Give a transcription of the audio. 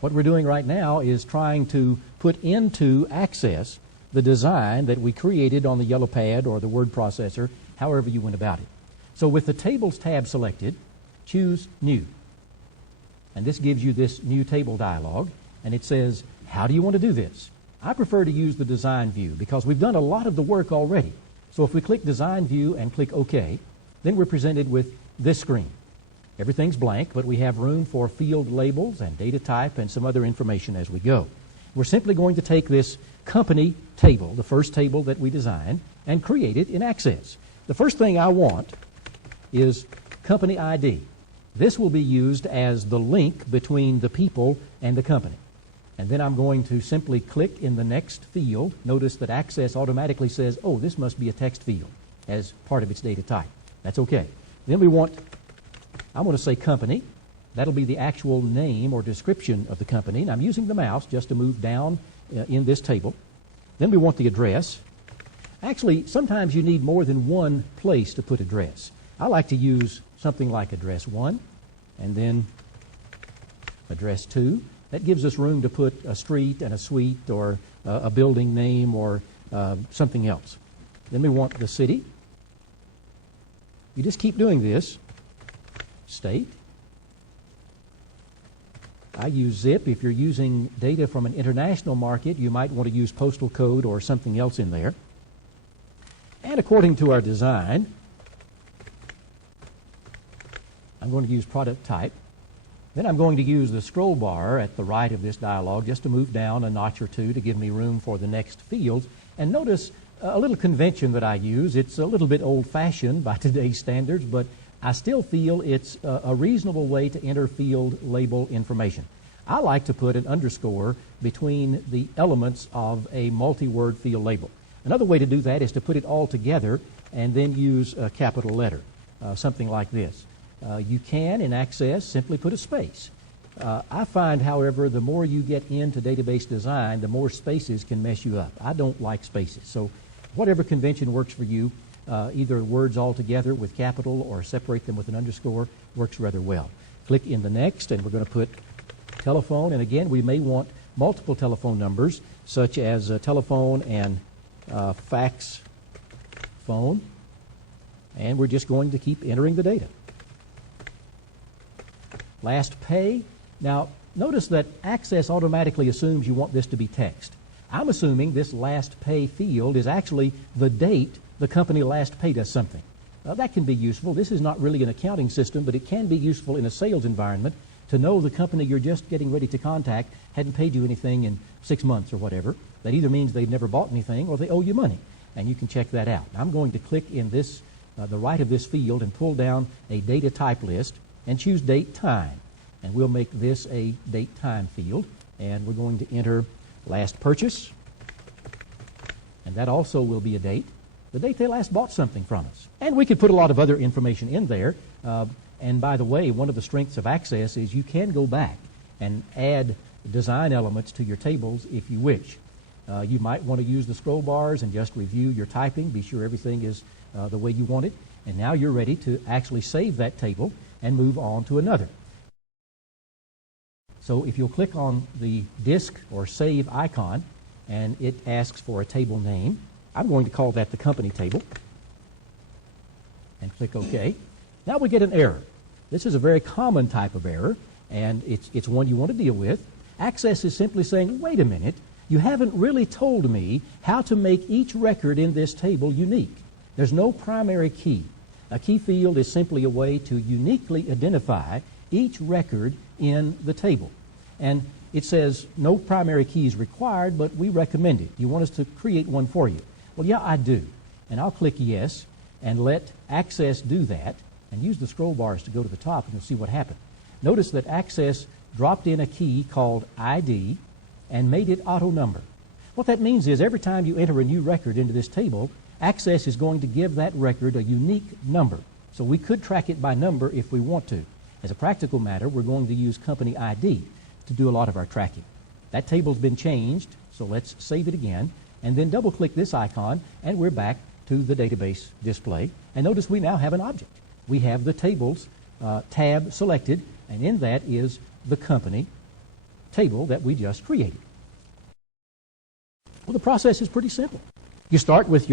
What we're doing right now is trying to put into Access the design that we created on the yellow pad or the word processor, however you went about it. So with the Tables tab selected, choose New. And this gives you this New Table dialog, and it says, how do you want to do this? I prefer to use the Design view because we've done a lot of the work already. So if we click Design View and click OK, then we're presented with this screen. Everything's blank, but we have room for field labels and data type and some other information as we go. We're simply going to take this company table, the first table that we designed, and create it in Access. The first thing I want is company ID. This will be used as the link between the people and the company. And then I'm going to simply click in the next field. Notice that Access automatically says, oh, this must be a text field as part of its data type. That's okay. Then I'm going to say company. That'll be the actual name or description of the company. And I'm using the mouse just to move down in this table. Then we want the address. Actually, sometimes you need more than one place to put address. I like to use something like address 1 and then address 2. That gives us room to put a street and a suite or a building name or something else. Then we want the city. You just keep doing this. State. I use zip. If you're using data from an international market, you might want to use postal code or something else in there. And according to our design, I'm going to use product type. Then I'm going to use the scroll bar at the right of this dialog just to move down a notch or two to give me room for the next fields. And notice a little convention that I use. It's a little bit old-fashioned by today's standards, but I still feel it's a reasonable way to enter field label information. I like to put an underscore between the elements of a multi-word field label. Another way to do that is to put it all together and then use a capital letter, something like this. You can, in Access, simply put a space. I find, however, the more you get into database design, the more spaces can mess you up. I don't like spaces. So whatever convention works for you, either words all together with capital or separate them with an underscore, works rather well. Click in the next, and we're going to put telephone. And again, we may want multiple telephone numbers, such as telephone and fax phone. And we're just going to keep entering the data. Last pay. Now, notice that Access automatically assumes you want this to be text. I'm assuming this last pay field is actually the date the company last paid us something. That can be useful. This is not really an accounting system, but it can be useful in a sales environment to know the company you're just getting ready to contact hadn't paid you anything in 6 months or whatever. That either means they've never bought anything or they owe you money, and you can check that out. I'm going to click in this, the right of this field and pull down a data type list and choose date time. And we'll make this a date time field, and we're going to enter last purchase, and that also will be a date, the date they last bought something from us. And we could put a lot of other information in there. And by the way, one of the strengths of Access is you can go back and add design elements to your tables if you wish. You might want to use the scroll bars and just review your typing, be sure everything is the way you want it, and now you're ready to actually save that table and move on to another. So if you'll click on the disk or save icon and it asks for a table name, I'm going to call that the company table and click OK. Now we get an error. This is a very common type of error, and it's one you want to deal with. Access is simply saying, wait a minute, you haven't really told me how to make each record in this table unique. There's no primary key. A key field is simply a way to uniquely identify each record in the table. And it says no primary key is required, but we recommend it. You want us to create one for you. Well, yeah, I do. And I'll click yes and let Access do that and use the scroll bars to go to the top, and you'll see what happened. Notice that Access dropped in a key called ID and made it auto number. What that means is every time you enter a new record into this table, Access is going to give that record a unique number. So we could track it by number if we want to. As a practical matter, we're going to use company ID to do a lot of our tracking. That table's been changed, so let's save it again, and then double-click this icon, and we're back to the database display. And notice we now have an object. We have the Tables tab selected, and in that is the company table that we just created. Well, the process is pretty simple. You start with your